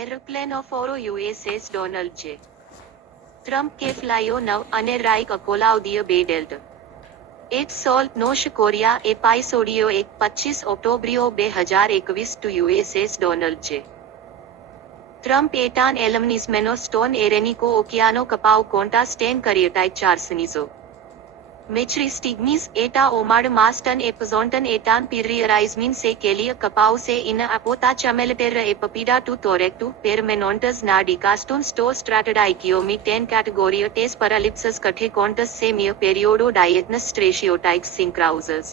Aeroplane of ઓરો USS Donald જે Trump કે ફ્લાયો નવ અને રાઇક અકોલાઉદીય બે ડેલ્ટ એટ સોલ નોશ કોરિયા એ પાઇસોડિયો એક 25 ઓક્ટોબરિયો 2021 ટુ યુએસએસ ડોનાલ્ડ જે ટ્રમ્પ એટાન એલમનિઝમેનો સ્ટોન એરેનિકો ઓકિયાનો કપાઉ કોન્ટા સ્ટેન કરિયટાઇ ચાર્સનિઝો મેચરી સ્ટિગ્નિસ એટા ઓમાડ માસ્ટન એપઝોન્ટન એટાન પિરિયરાઇઝમિન સે કેલિય કપાઉ સે ઇન અપોતા ચમેલટેર એપપીડા ટુ તોરેક્ટુ પેરમેનોન્ટસ ના ડિકાસ્ટુન સ્ટો સ્ટ્રાટડાઇકિયોમી ટેન કેટેગોરિય ટેસ પરલિપ્સસ કઠે કોન્ટસ સેમિય પેરિયોડો ડાયટનસ સ્ટ્રેશિયોટાઇક્સ સિન્ક્રાઉઝસ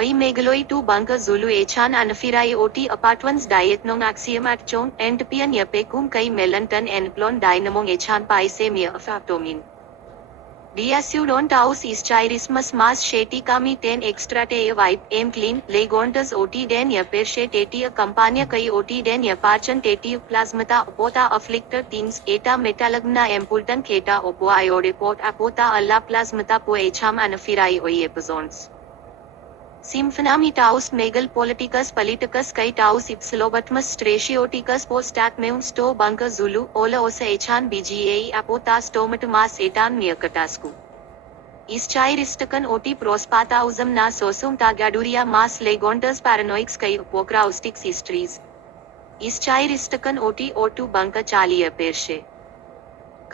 ઓઈ મેગલોઈ ટુ બંક ઝુલુ એછાન અનફિરાઈ ઓટી અપાર્ટવન્સ ડાયટનોંગ આક્સિયમાટ ચોંગ એન્ટપિયન યપેકુમ કઈ મેલન્ટન એનપ્લોન ડાયનમોંગ એછાન પાઇસેમિય અફાપ્ટોમિન Diaceudon taus ischirismus mas shetikami ten extrate vibe em clean legontas otiden yapershe tetia campania kai otiden yaparchan tetia plasmata opota afflictor teens eta metalagna empultan keta opo iodepot apota alla plasmata po echam anafirai oi epizones Symphonami taus megal politicus politicus kai taus ipsilobatmus stratioticus postat meum sto bunker zulu ola osa echan bga apota stomatomas etan miakatasku Ischiristakan oti prospatausam na sosum tagaduria mas legontas paranoics kai apocraustics histories Ischiristakan oti otu bunker chalia pershe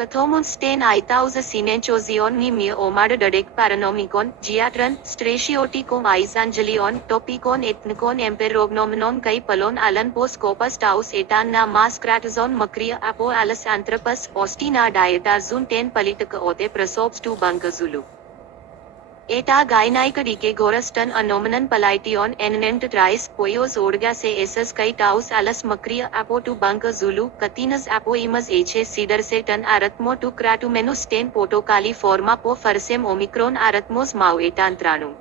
Cathomon stain aitausa sinenchozion ni mia omada dadek paranomicon, giatran, stratioticum isangelion, topicon ethnicon emperognomenon kai palon alan pos scopus taus etan na mas cratazon macria apo alas anthropus, ostina dietazun ten politica ote prasobs tu bankazulu. Eta gynaika dike goraston anomenon palition enent trice poios orga se esas kai taus alas macria apo tu bunker zulu katinas apo imas eche cedar se tan aratmo tu cratumenus ten potokali forma po farsem omicron aratmos mau etan tranu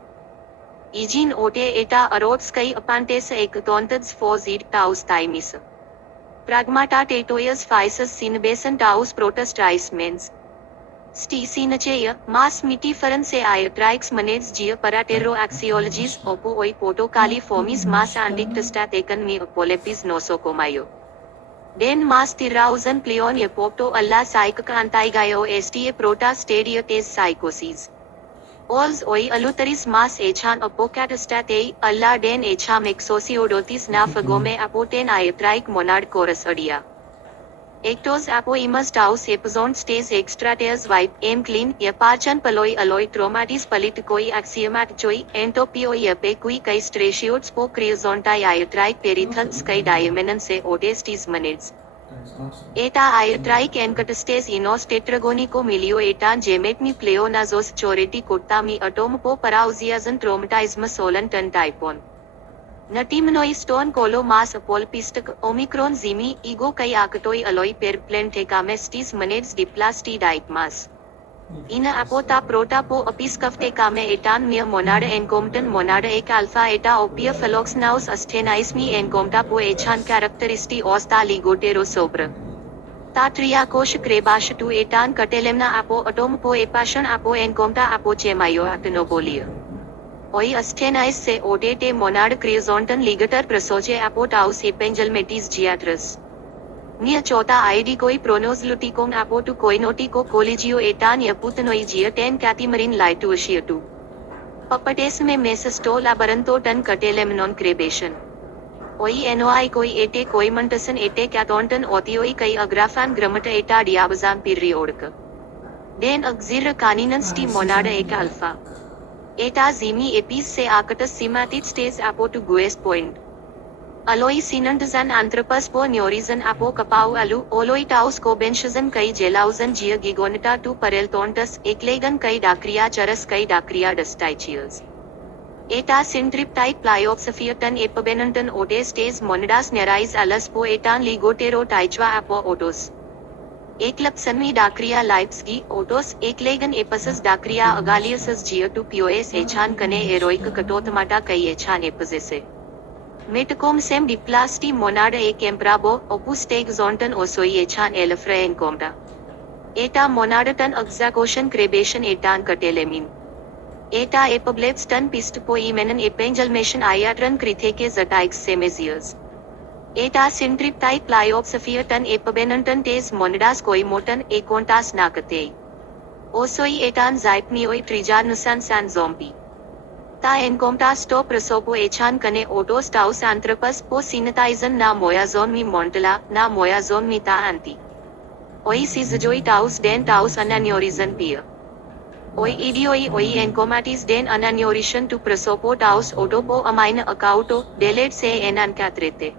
Igin ote eta arots kai apantes ek tonteds fozid taus thymis Pragmata tetoias physis sinbason taus protestis mens Sticinaceia, mas mitiferan se iatrix manes gia paratero axiologies, opo oi potokali formis mas andictestatecan me apolepis nosocomayo. Den mas tirausan pleon epopto alla psychic antigaio sta prota stadia tes psychosis. Ols oi aluteris mas echan apocatastatei, alla den echam exosiodotis na fagome apoten iatric monad chorus adia. Ectos apoimus taus epizon stays extrateas vibe em clean yaparchan paloi aloi traumatis politikoi axiomatichoi entopioi yapekui kai stratiots po criozontai iatric perithans kai diamenon se odestis manids Eta iatric encatastes inos tetragonico milio etan gemetmi pleonazos choreti kottami atomo parausiazan traumatismus solantan typon Natimnoi stone colo mas apolpistic omicron zimi ego kai akatoi aloi per plantekamestis manets diplasti dietmas. Ina apota prota po apiscafte kame etan mia monada encomton monada ek alpha eta opia phaloxnaus astenaismi encomta po echan characteristi osta ligotero sobra. Tatria kosh krebash tu etan katelemna apo atom po epashan apo encomta apo chemayo actinopolia. Oi astenais se odete monad criozonton ligator prasoche apotaus epengelmetis giatras. Nia chota id koi pronosluticon apotu koinotico collegio etan yaputanoi gia ten catimarin laituasiatu. Papates me mesasto labaranto tan catelemnon crebation. Oi noi koi ete koimantasan ete catonton otioi kai agrafan grammata eta diabazan periodica. Den axira caninan sti monada ek alpha. Eta zimi epis se akatas simatit stays apo to gues point. Aloi sinantazan anthropus po neurizan apo kapau alu oloi taus cobenshazan kai gelausan gia gigonita tu pareltontus eklegan kai dacria charas kai dacria dustichials. Eta syntriptype plyopsophiaton epabenanton ote stays monadas nerais alas po etan ligotero taichwa apo otos. Eclipsanmi dacria lipski otos eklegan epasus dacria agaliasus gia tu poes echan kane heroic katotmata kai echan epazese. Metacom sem diplasti monada ek emprabo opus teg zonton osoi echan elefra encomta. Eta monadatan axacoshan crebation etan catelemin. Eta epiblebston pistopoimenon epengelmation iatran kritheke zataix semesias. Eta syntriptai pliopsophiaton epibenanton tes monadas koimoton ekontas nakate. Osoi etan zypnioi trijarnusan san zombie. Ta encomtas to prosopo echan kane otos taus anthropus po sinatizan na moyazon mi montala na moyazon mi ta anti. Oi sizjoi taus den taus ananiorizan pia. Oi idioi oi encomatis den ananiorishan to prosopo taus otopo amina acauto delet se enan catrete.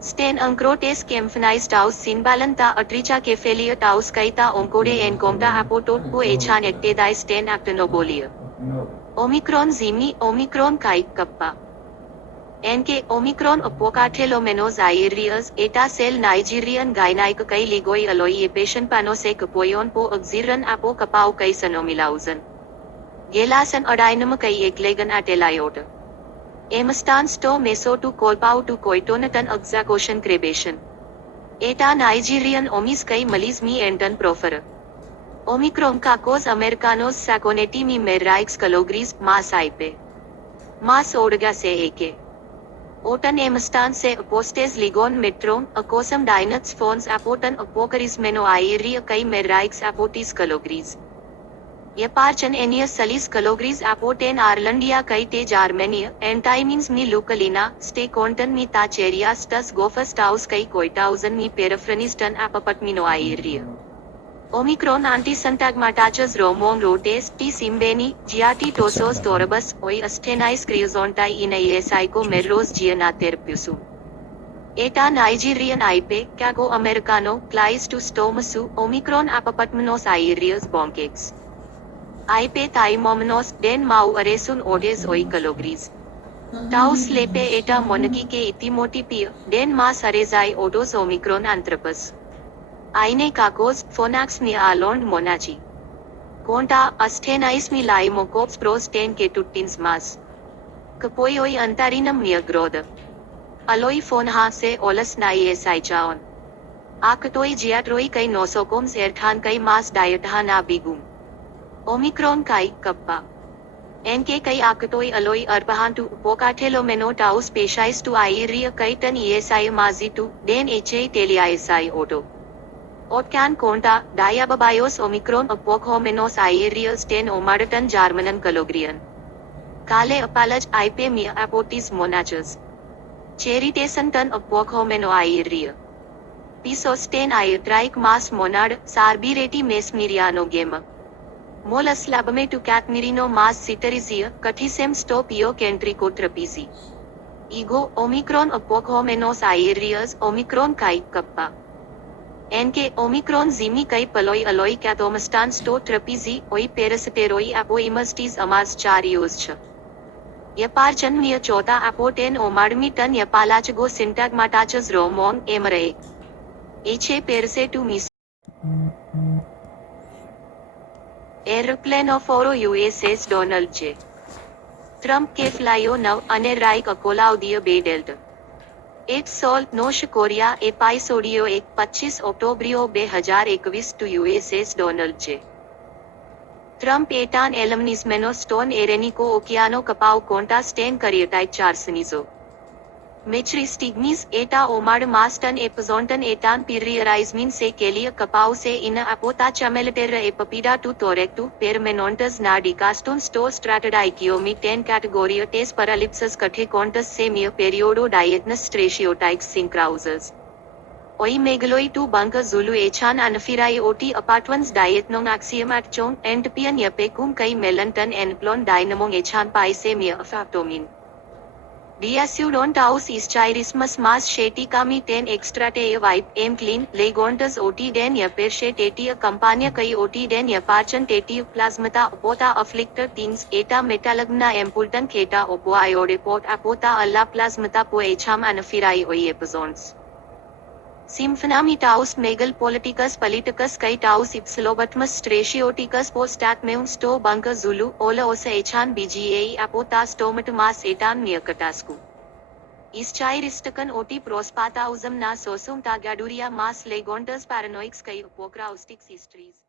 Sten ancrotes kempfenize taus sinbalanta atricha kefelia taus kaita oncode encomta apotot po echan ectedai sten actinobolia. Omicron zimi Omicron kai kappa. Enke Omicron apocatelomenos aerias eta cell Nigerian gynaik kai ligoi aloi epation panose kapoyon po auxiran apo kapau kai sanomilausan. Gelasan adinum kai eklegan atelayota. Emastan sto meso to kolpau to koitonatan axacoshan crebation. Eta Nigerian omis kai malis mi entan profera. Omicron cacos americanos saconeti mi merraix calogris mas aipe. Mas orga se eke. Otan emastan se apostes ligon metron acosam dinats fons apotan apocarismeno aeria kai merraix apotis calogris. Yaparchan enius salis calogris apoten Arlandia kai te Armenia, antimins mi lucalina, ste contan mi tacheria stus gofus taus kai coitausan mi perafranistan apapatmino aeria. Omicron antisantagmatachas romon rotes T simbeni, giati tosos toribus, oi astenais criozontai in psycho merros giana therpusu. Eta Nigerian ipe, cago americano, plies to stomasu, Omicron apapatmanos aerias bonkex. Ipe thaimomenos, den mau aresun odes oi calogris. Taus lepe eta monaki ke itimoti pia, den mas arezai odos Omicron anthropus. Aine kakos, phonax mi alond monachi. Conta, astenais mi laimocops pros ten ke tuttins mas. Kapoioi antarinam mia groda. Aloi phonha se olas nai esaichaon. Akatoi giatroi kai nosocoms erthan kai mas dietha na bigum. Omicron kai kappa. Enke kai akatoi aloi arpahantu pokatelomeno taus peshais tu aeria kai tan esai mazi tu, den eche telia esai oto. Otcan conta, diababios Omicron apokhomenos aerials ten omadatan Jarmanan calogrian. Kale apalaj ipe mia apotis monachas. Cheritesan tan apokhomeno aeria. Pisos ten aetraik mas monad, sarbireti mesmiriano gema. Molus labame to catmirino mas citarizia, catisem stopio kentrico trapizi. Ego, Omicron apokhomenos aerias, Omicron kai kappa. Enke Omicron zimi kai paloi aloi cathomastan sto trapizi, oi parasiteroi apoimastis amas charios cha. Yaparchan mia chota apoten omadmi tan yapalachago syntagmatachas romon emare. Eche perse to mis. Airplane of Oro USS Donald J. Trump के फ्लाइयो नव अने राइक अकोलाउदिया बे Delta. एक सोल नोश कोरिया एपाइसोडियो 25 ઓક્ટોબરીઓ 2021 ટુ USS Donald J. Trump etan elamnismeno stone erenico oceano capau conta sten carietai charsenizo. Metri stigmis eta omad mastan epazontan etan pirriarismin se kelia capau se ina apota chameliterra epapida tu torectu permenontas na dicastum sto stratodikiomi ten categoria tes paralipsis cathe contas se mia periodo dietnus stratiotics syncrausas. Oi megaloi tu bunker zulu echan anafirai oti apartments dietnong axiom at chong entpian yapecum kai melanton enplon dynamong echan paise mia afaptomin. Diasudon taus ischairismus mas sheti kami ten extratea vibe em clean legontas oti den yapershe tetia campania kai oti den yaparchan tetia plasmata opota afflictor things eta metalagna empultan keta opo iodepot apota alla plasmata po echam anafirai oi epizons. Symphonami taus megal politicus politicus kai taus ipsilobatmus stratioticus postat meum sto bunker zulu ola osa echan bga apota stomatomas etan neocatascu. Ischairisticon oti prospatausam na sosum tagaduria mas legontas paranoics kai apocraustics histories.